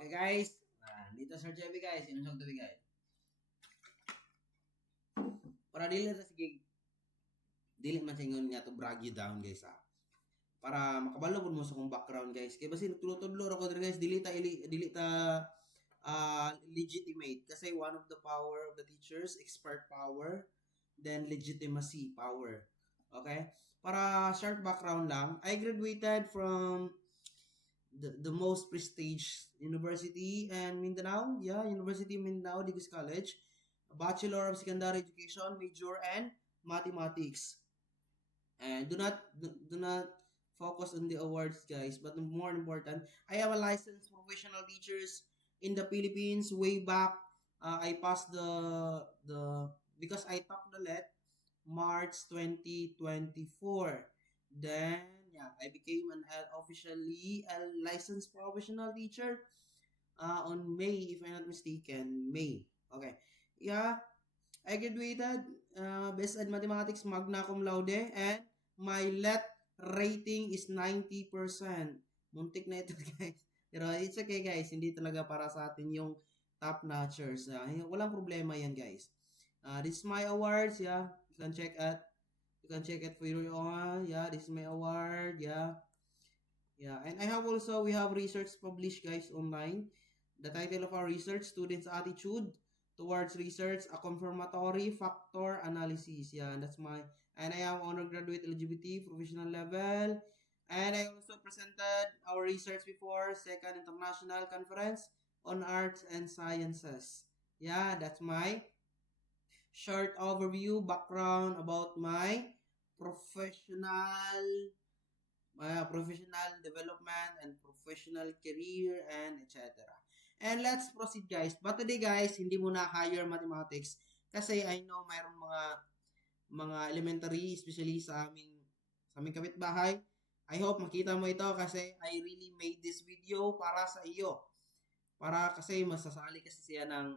Okay guys, dito Sir Jebby guys, inusog tabi guys. Para dili man sa ingon nga to brag you down guys Para makabalo pud mo sa kong background guys. Kay basi nagtulod-tudlo ra ko diri guys, dili ta legitimate kasi one of the power of the teachers, expert power, then legitimacy power. Okay? Para short background lang, I graduated from the most prestige university in Mindanao. Yeah, University of Mindanao, Digos College. Bachelor of Secondary Education, major and mathematics. And do not focus on the awards, guys. But more important, I have a licensed professional teachers in the Philippines way back. I passed the because I took the let March 2024. Then yeah, I became an officially a licensed professional teacher on May, if I'm not mistaken, May. Okay. Yeah, I graduated Best Ed Mathematics magna cum laude and my let rating is 90%. Muntik na ito guys. Pero it's okay guys, hindi talaga para sa atin yung top notchers. Walang problema yan guys. This is my awards, yeah. You can check it for your own. Yeah, this is my award. Yeah. Yeah, and we have research published guys online. The title of our research, Students' Attitude Towards Research, a Confirmatory Factor Analysis. Yeah, and I am honor graduate LGBT professional level. And I also presented our research before second international conference on arts and sciences. Yeah, that's my short overview background about my professional professional development and professional career and etc. And let's proceed guys. But today guys, hindi mo na higher mathematics kasi I know mayroong mga elementary especially sa aming kapitbahay. I hope makita mo ito kasi I really made this video para sa iyo. Para kasi masasali kasi siya ng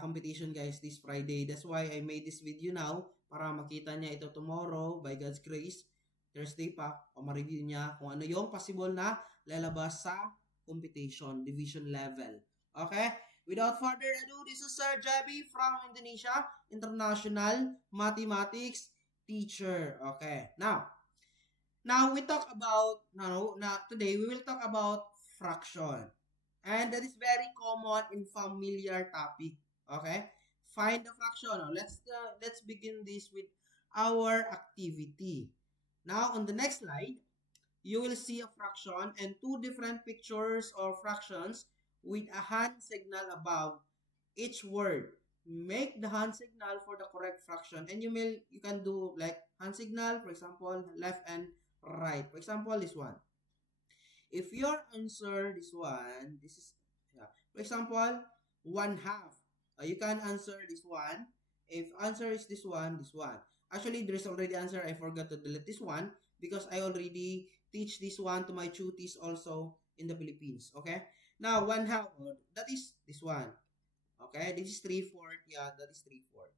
competition guys this Friday. That's why I made this video now para makita niya ito tomorrow by God's grace. Thursday pa o ma-review niya kung ano yung possible na lalabas sa competition division level. Okay? Without further ado, this is Sir Jebby from Indonesia, International Mathematics Teacher. Okay. Now today we will talk about fraction. And that is very common in familiar topic. Okay? Find the fraction. Now, let's begin this with our activity. Now, on the next slide, you will see a fraction and two different pictures or fractions with a hand signal above each word. Make the hand signal for the correct fraction, and you can do like hand signal, for example, left and right. For example, this one. If your answer this one, this is for example, 1/2. You can answer this one. If answer is this one. Actually, there is already answer. I forgot to delete this one because I already teach this one to my tutees also in the Philippines. Okay. Now 1/2. That is this one. Okay. This is 3/4. Yeah, that is 3/4.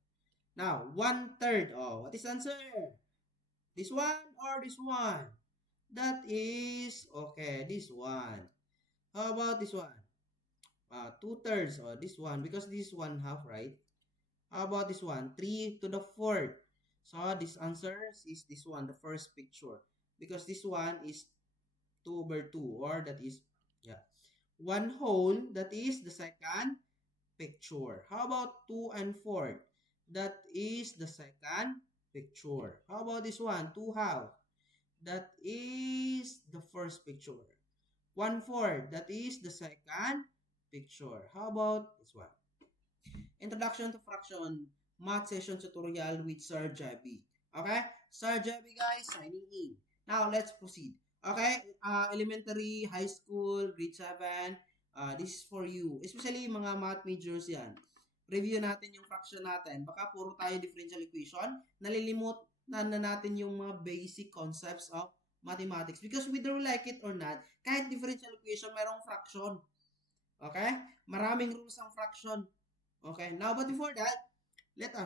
Now 1/3. Oh, what is answer? This one or this one? That is okay. This one. How about this one? 2/3 or this one because this is 1/2, right? How about this one? 3/4. So this answer is this one, the first picture, because this one is 2/2, or that is 1/2. That is the second picture. How about 2/4? That is the second picture. How about this one? 2/2. That is the first picture. 1/4. That is the second picture. How about this one? Introduction to Fraction Math Session Tutorial with Sir Jebby. Okay? Sir Jebby guys, signing in. Now, let's proceed. Okay? Elementary, high school, grade 7. This is for you. Especially mga math majors yan. Review natin yung fraction natin. Baka puro tayo differential equation. Nalilimot na natin yung mga basic concepts of mathematics. Because whether we like it or not, kahit differential equation, mayroong fraction. Okay? Maraming rules ang fraction. Okay? Now, but before that,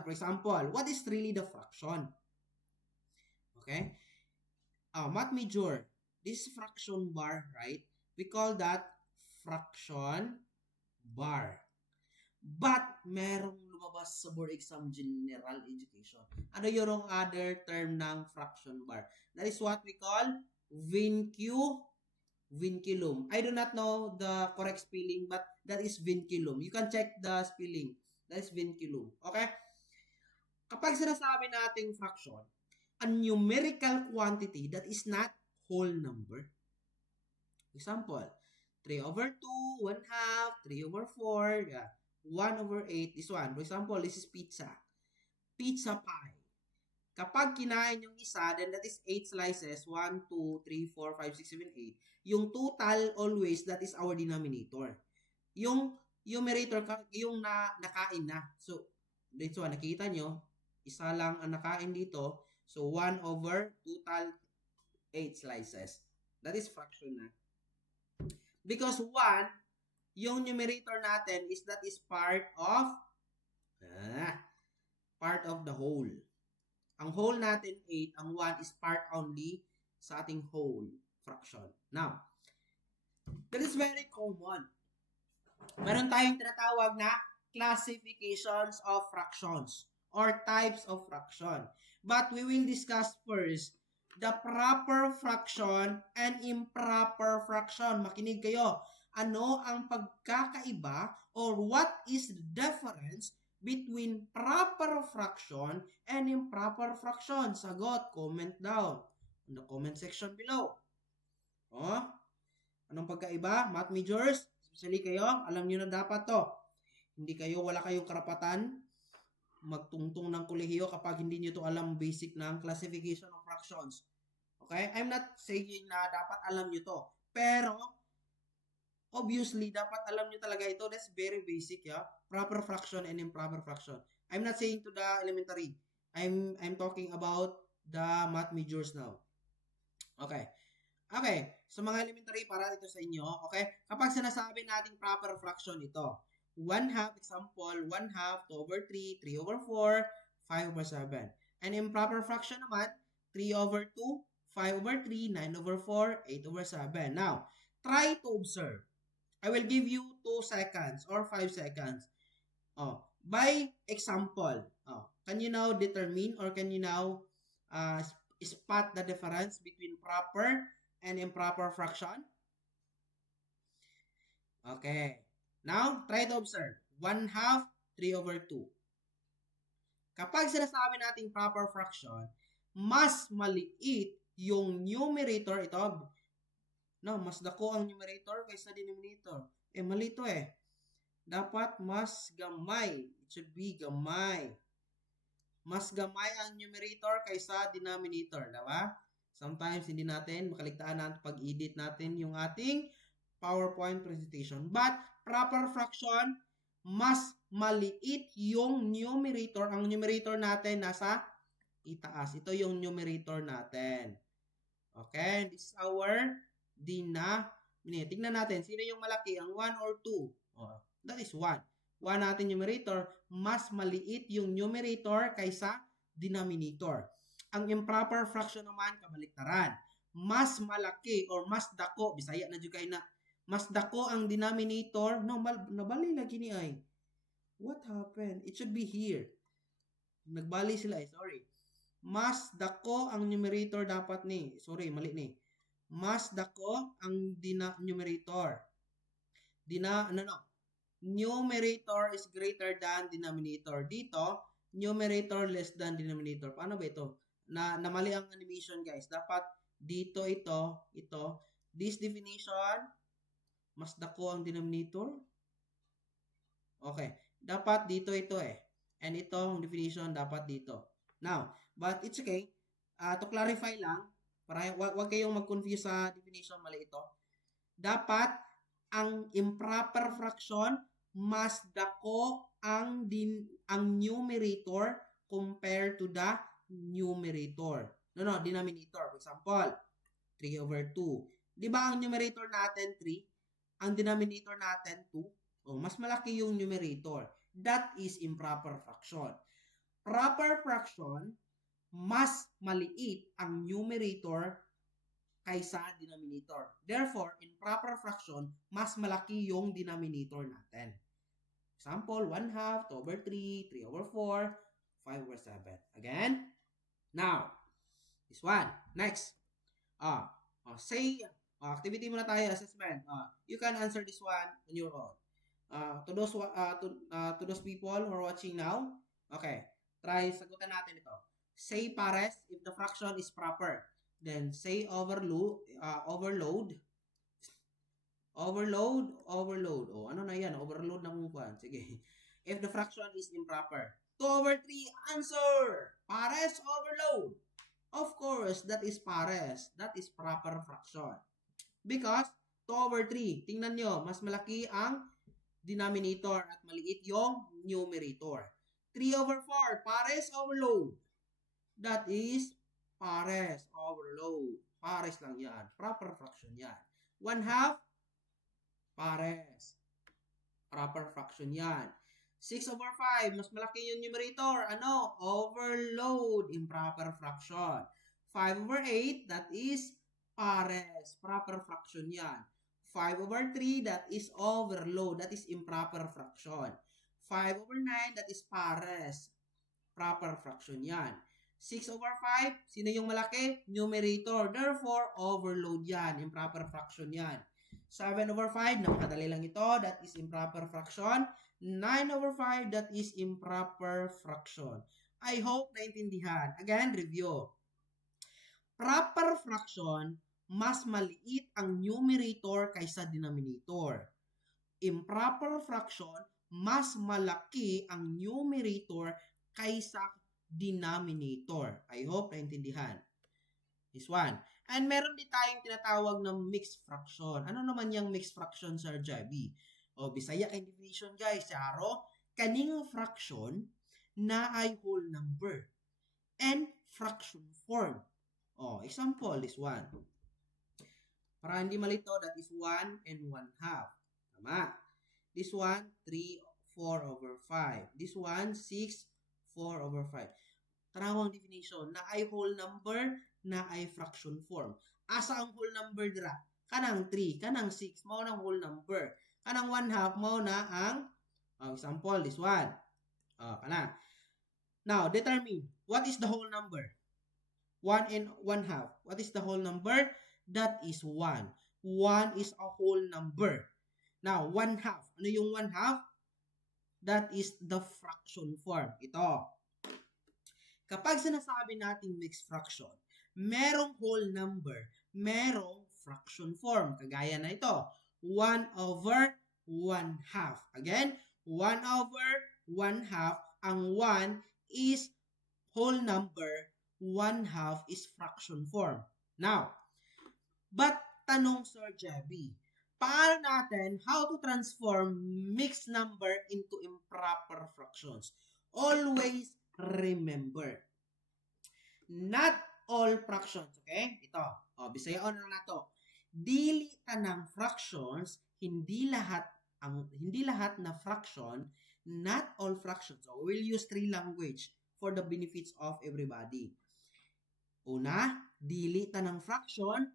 for example, what is really the fraction? Okay? Math major, this fraction bar, right? We call that fraction bar. But, merong lumabas sa board exam general education. Ano yung other term ng fraction bar? That is what we call vinculum. I do not know the correct spelling, but that is vinculum. You can check the spelling. That is vinculum. Okay? Kapag sinasabi nating fraction, a numerical quantity that is not whole number. Example, 3 over 2, 1 half, 3 over 4, yeah. 1 over 8, this one. For example, this is pizza. Pizza pie. Kapag kinain yung isa, then that is 8 slices. 1, 2, 3, 4, 5, 6, 7, 8. Yung total, always, that is our denominator. Yung numerator, yung nakain na. So, this one, nakita nyo, isa lang ang nakain dito. So, 1 over total 8 slices. That is fraction na. Because 1, yung numerator natin is that is part of the whole. Ang whole natin 8, ang 1 is part only sa ating whole fraction. Now, that is very common. Meron tayong tinatawag na classifications of fractions or types of fraction. But we will discuss first the proper fraction and improper fraction. Makinig kayo. Ano ang pagkakaiba or what is the difference between proper fraction and improper fraction? Sagot, comment down in the comment section below. Oh, anong pagkaiba? Math majors, especially kayo, alam nyo na dapat to. Wala kayong karapatan magtungtong ng kolehiyo kapag hindi nyo to alam basic ng classification of fractions. Okay? I'm not saying na dapat alam nyo to. Pero, obviously, dapat alam nyo talaga ito. That's very basic, yeah? Proper fraction and improper fraction. I'm not saying to the elementary. I'm talking about the math majors now. Okay. Okay. So, mga elementary, para ito sa inyo. Okay? Kapag sinasabi nating proper fraction ito, 1 half, example, 1 half, 2 over 3, 3 over 4, 5 over 7. And improper fraction naman, 3 over 2, 5 over 3, 9 over 4, 8 over 7. Now, try to observe. I will give you 2 seconds or 5 seconds. By example, can you now determine or can you now spot the difference between proper and improper fraction? Okay. Now, try to observe. 1 half, 3 over 2. Kapag sinasabi nating proper fraction, mas maliit yung numerator, ito, no, mas dako ang numerator kaysa denominator. Mali ito Dapat mas gamay. It should be gamay. Mas gamay ang numerator kaysa denominator, diba? Sometimes hindi natin makaligtaan natin pag-edit natin yung ating PowerPoint presentation. But proper fraction, mas maliit yung numerator. Ang numerator natin nasa itaas. Ito yung numerator natin. Okay? This is our denominator. Tingnan natin, sino yung malaki? Ang 1 or 2? That is 1. 1 natin numerator, mas maliit yung numerator kaysa denominator. Ang improper fraction naman, kabaliktaran. Mas malaki or mas dako, Bisaya na dyan kayo na, mas dako ang denominator. No, nabali lagi ni ay. What happened? It should be here. Nagbali sila sorry. Mas dako ang numerator dapat ni. Sorry, mali ni. Mas dako ang numerator. Numerator is greater than denominator. Dito, numerator less than denominator. Paano ba ito? Namali ang animation, guys. Dapat dito, ito. This definition, mas dako ang denominator. Okay. Dapat dito ito And itong definition dapat dito. Now, but it's okay. To clarify lang, para wag kayong mag-confuse sa definition, mali ito. Dapat ang improper fraction mas dako ang numerator compared to the numerator. Denominator. For example, 3 over 2. Di ba ang numerator natin 3? Ang denominator natin 2? Mas malaki yung numerator. That is improper fraction. Proper fraction, mas maliit ang numerator kaysa denominator. Therefore, in proper fraction, mas malaki yung denominator natin. Example, 1/2, 2 over 3, 3 over 4, 5 over 7. Again, now, this one. Next. Say, activity muna tayo, assessment. You can answer this one on your own. To those people who are watching now, okay, try sagutan natin ito. Say pares if the fraction is proper. Then say overload. Oh, ano na yan? Overload na kung kuhan. Sige. If the fraction is improper. 2 over 3, answer! Pares overload. Of course, that is pares. That is proper fraction. Because 2 over 3, tingnan nyo, mas malaki ang denominator at maliit yung numerator. 3 over 4, pares overload. That is pares overload. Pares lang yan. Proper fraction yan. 1/2, pares. Proper fraction yan. 6 over 5, mas malaki yung numerator. Ano? Overload. Improper fraction. 5 over 8, that is pares. Proper fraction yan. 5 over 3, that is overload. That is improper fraction. 5 over 9, that is pares. Proper fraction yan. 6 over 5, sino yung malaki? Numerator. Therefore, overload yan. Improper fraction yan. 7 over 5, napakadali lang ito. That is improper fraction. 9 over 5, that is improper fraction. I hope naintindihan. Again, review. Proper fraction, mas maliit ang numerator kaysa denominator. Improper fraction, mas malaki ang numerator kaysa denominator. I hope naintindihan. This one. And meron din tayong tinatawag ng mixed fraction. Ano naman yung mixed fraction, Sir Javi? O, Bisaya kay definition, guys. Yaro, kaning fraction na ay whole number and fraction form. O, example, this one. Para hindi malito, that is 1 and 1/2. Tama. This one, 3, 4 over 5. This one, 6, 4 over 5. Tarawang definition na ay whole number na ay fraction form. Asa ang whole number dira? Kanang 3, kanang 6, mao nang whole number. Kanang 1/2, mao na ang example, this one. Kana. Now, determine what is the whole number. 1 and 1/2. What is the whole number? That is 1. 1 is a whole number. Now, 1/2. Ano yung 1/2? That is the fraction form. Ito. Kapag sinasabi nating mixed fraction, merong whole number, merong fraction form. Kagaya na ito. 1 over 1/2. Again, 1 over 1/2. Ang 1 is whole number, 1/2 is fraction form. Now, but tanong Sir Javi, paano natin how to transform mixed number into improper fractions? Always remember, not all fractions, okay? Ito, Bisayaon na nato. Dili tanang fractions, hindi lahat na fraction, not all fractions. So, we'll use three language for the benefits of everybody. Una, dili tanang fraction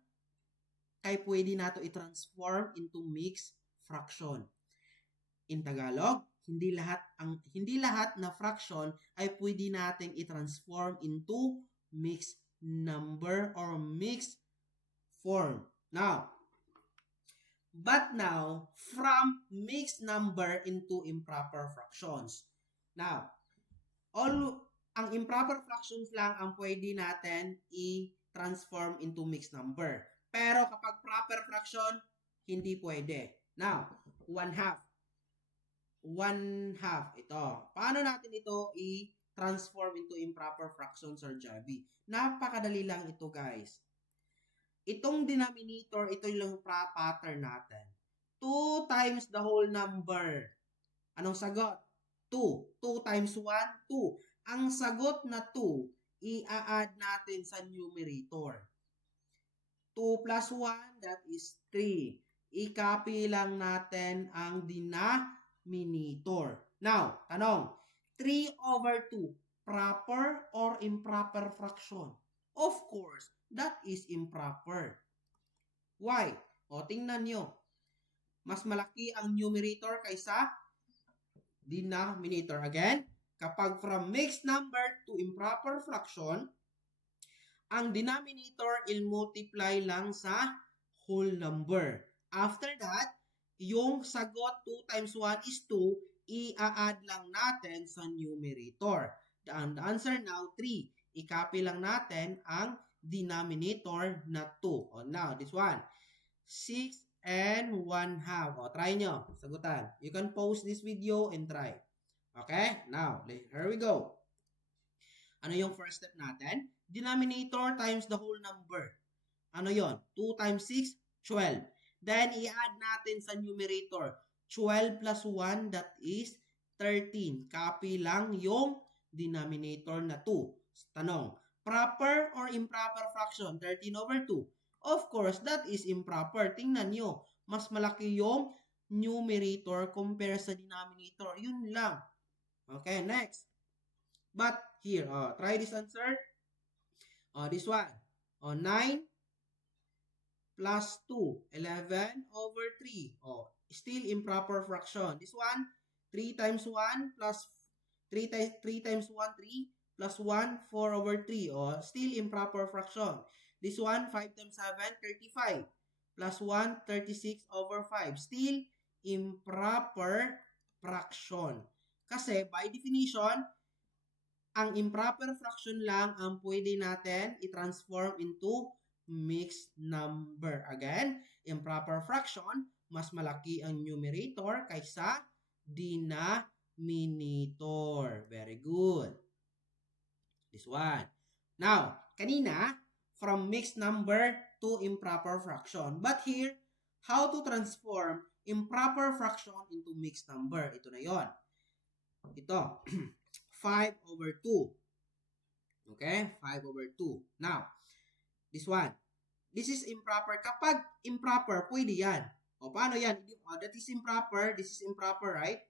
kay pwede nato i-transform into mixed fraction. In Tagalog, hindi lahat na fraction ay pwede nating i-transform into mixed number or mixed form. But now, from mixed number into improper fractions. Now, ang improper fractions lang ang pwede natin i-transform into mixed number. Pero kapag proper fraction, hindi pwede. Now, 1/2. 1/2. Ito. Paano natin ito i-transform into improper fractions, Sir Javi? Napakadali lang ito, guys. Itong denominator, ito yung pattern natin. 2 times the whole number. Anong sagot? 2. 2 times 1, 2. Ang sagot na 2, i-add natin sa numerator. 2 plus 1, that is 3. I-copy lang natin ang denominator. Now, tanong, 3 over 2, proper or improper fraction? Of course, that is improper. Why? O, tingnan nyo. Mas malaki ang numerator kaysa denominator. Again, kapag from mixed number to improper fraction, ang denominator il-multiply lang sa whole number. After that, yung sagot 2 times 1 is 2, i-add lang natin sa numerator. The answer now, 3. I-copy lang natin ang denominator na 2. O now, this one, 6 and 1/2. O, try nyo. Sagutan. You can pause this video and try. Okay? Now, here we go. Ano yung first step natin? Denominator times the whole number. Ano yon? 2 times 6, 12. Then, i-add natin sa numerator. 12 plus 1, that is 13. Copy lang yung denominator na 2. Tanong, proper or improper fraction? 13 over 2. Of course, that is improper. Tingnan nyo, mas malaki yung numerator compare sa denominator. Yun lang. Okay, next. But here, try this answer. This one. 9 plus 2, 11 over 3. Still improper fraction. This one, 3 times 1 plus 3 times 1, 3 plus 1, 4 over 3. Still improper fraction. This one, 5 times 7, 35. Plus 1, 36 over 5. Still improper fraction. Kasi by definition, ang improper fraction lang ang pwede natin i-transform into mixed number. Again, improper fraction, mas malaki ang numerator kaysa denominator. Very good. This one. Now, kanina, from mixed number to improper fraction. But here, how to transform improper fraction into mixed number? Ito na yon. Ito, 5 over 2. Okay? 5 over 2. Now, this one. This is improper. Kapag improper, pwede yan. Paano yan? That is improper. This is improper, right?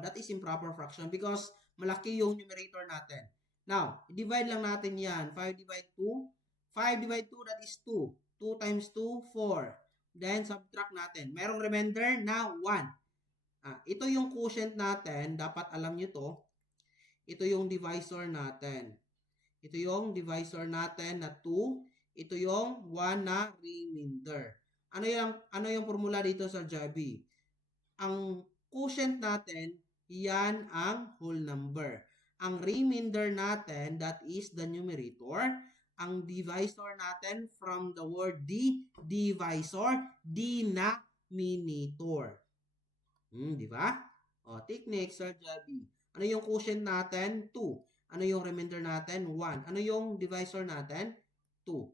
That is improper fraction because malaki yung numerator natin. Now, divide lang natin yan. 5 divide 2. 5 divide 2, that is 2. 2 times 2, 4. Then, subtract natin. Merong remainder na 1. Ito yung quotient natin. Dapat alam nyo to. Ito yung divisor natin. Ito yung divisor natin na 2. Ito yung 1 na remainder. Ano yung formula dito sa Javi? Ang quotient natin, yan ang whole number. Ang remainder natin, that is the numerator. Ang divisor natin from the word divisor, denominator. Di ba? Take next, Sir Javi. Ano yung quotient natin? 2. Ano yung remainder natin? 1. Ano yung divisor natin? 2.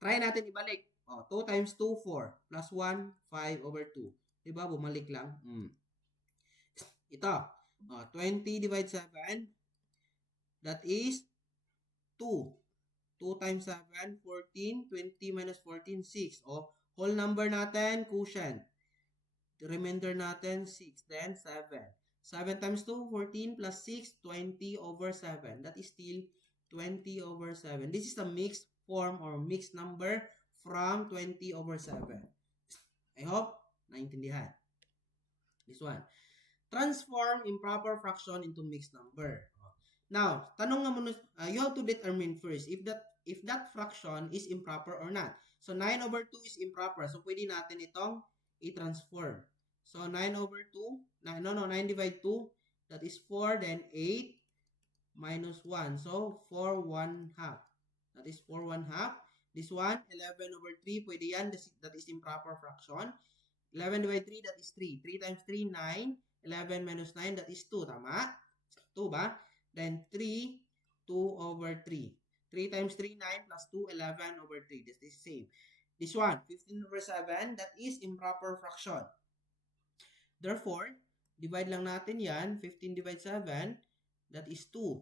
Try natin ibalik. 2 times 2, 4. Plus 1, 5 over 2. Diba? Bumalik lang. Ito. 20 divide 7. That is 2. 2 times 7, 14. 20 minus 14, 6. Whole number natin, quotient. The remainder natin, 6. Then, 7. 7 times 2, 14 plus 6, 20 over 7. That is still 20 over 7. This is a mixed form or mixed number from 20 over 7. I hope naintindihan. This one. Transform improper fraction into mixed number. Now, tanong nga muna, you have to determine first if that fraction is improper or not. So, 9 over 2 is improper. So, pwede natin itong i-transform. So, 9 over 2, 9 divide 2, that is 4, then 8 minus 1. So, 4, 1 half. That is 4, 1 half. This one, 11 over 3, pwede yan. That is improper fraction. 11 divided 3, that is 3. 3 times 3, 9. 11 minus 9, that is 2. Tama? 2 ba? Then 3, 2 over 3. 3 times 3, 9 plus 2, 11 over 3. This is the same. This one, 15 over 7, that is improper fraction. Therefore, divide lang natin yan. 15 divide 7, that is 2.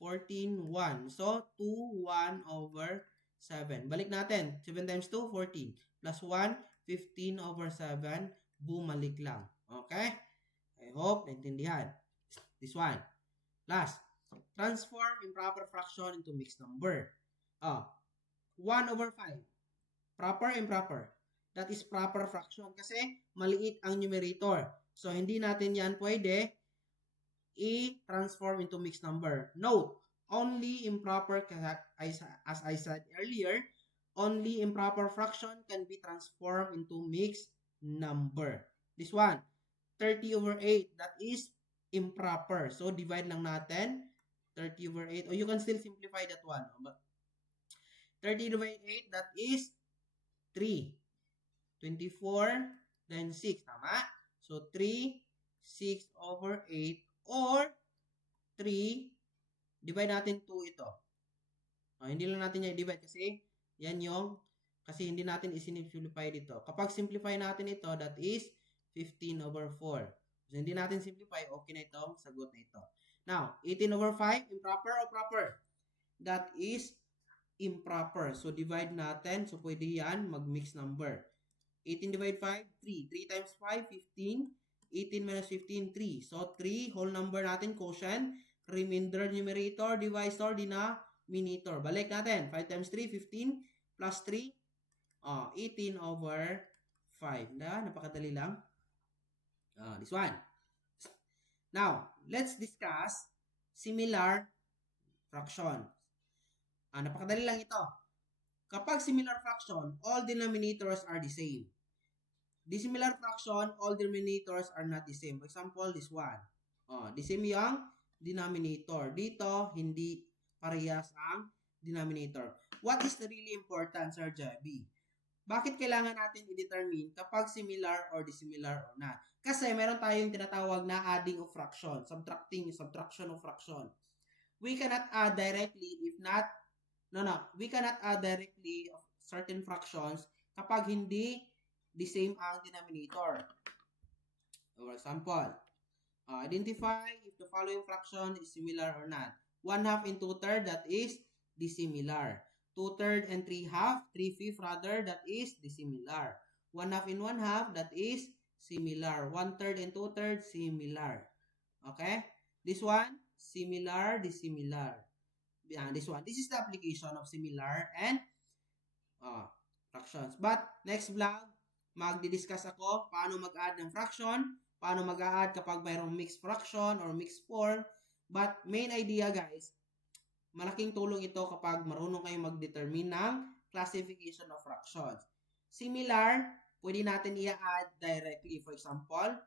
14, 1. So, 2, 1 over 7. Balik natin. 7 times 2, 14. Plus 1, 15 over 7. Bumalik lang. Okay? I hope naintindihan. This one. Last. Transform improper fraction into mixed number. 1 over 5. Proper, improper. That is proper fraction kasi maliit ang numerator. So, hindi natin yan pwede i-transform into mixed number. Note, only improper, as I said earlier, only improper fraction can be transformed into mixed number. This one, 30 over 8, that is improper. So, divide lang natin, 30 over 8, or you can still simplify that one. But 30 divided 8, that is 3. 24, then 6. Tama? So, 3, 6 over 8, or 3, divide natin 2 ito. Hindi lang natin yung divide kasi yan yung, kasi hindi natin isinimplify dito. Kapag simplify natin ito, that is 15 over 4. So, hindi natin simplify, okay na itong sagot na ito. Now, 18 over 5, improper or proper? That is improper. So, divide natin. So, pwede yan mag-mix number. 18 divided 5, 3. 3 times 5, 15. 18 minus 15, 3. So, 3, whole number natin, quotient. Remainder, numerator, divisor, denominator. Balik natin. 5 times 3, 15. Plus 3, 18 over 5. Napakadali lang. This one. Now, let's discuss similar fraction. Napakadali lang ito. Kapag similar fraction, all denominators are the same. Dissimilar fraction, all denominators are not the same. For example, this one. The same yung denominator. Dito, hindi parehas ang denominator. What is the really important, Sir JB? Bakit kailangan natin i-determine kapag similar or dissimilar or not? Kasi meron tayong tinatawag na adding of fraction, subtraction of fraction. We cannot add directly if not, we cannot add directly of certain fractions kapag hindi the same ang denominator. For example, identify if the following fraction is similar or not. 1/2 and 2/3, that is dissimilar. 2/3 and 3/2, 3/5 rather, that is dissimilar. 1/2 and 1/2, that is similar. 1/3 and 2/3, similar. Okay? This one, similar, dissimilar. This one. This is the application of similar and fractions. But next vlog, magdi-discuss ako paano mag-add ng fraction, paano mag-add kapag mayroong mixed fraction or mixed form. But main idea guys, malaking tulong ito kapag marunong kayong mag-determine ng classification of fractions. Similar, pwede natin i-add directly. For example,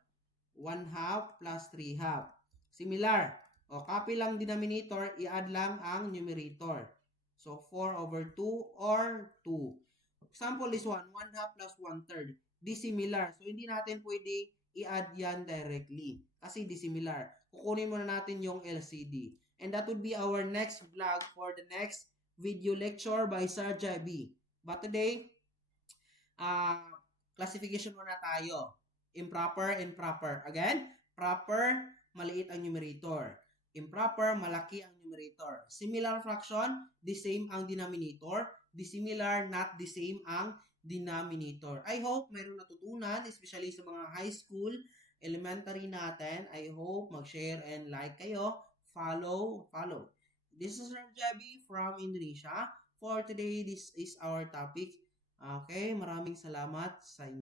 1/2 plus 3/2. Similar, copy lang denominator, i-add lang ang numerator. So, 4 over 2 or 2. Example is 1/2 plus 1/3. Dissimilar. So, hindi natin pwede i-add yan directly. Kasi dissimilar. Kukunin muna natin yung LCD. And that would be our next vlog for the next video lecture by Sir JB. But today, classification muna tayo. Improper and proper. Again, proper, maliit ang numerator. Improper, malaki ang numerator. Similar fraction, the same ang denominator. Dissimilar, not the same ang denominator. I hope mayroong natutunan, especially sa mga high school, elementary natin. I hope mag-share and like kayo. Follow. This is Sir JB from Indonesia. For today, this is our topic. Okay, maraming salamat sa inyo.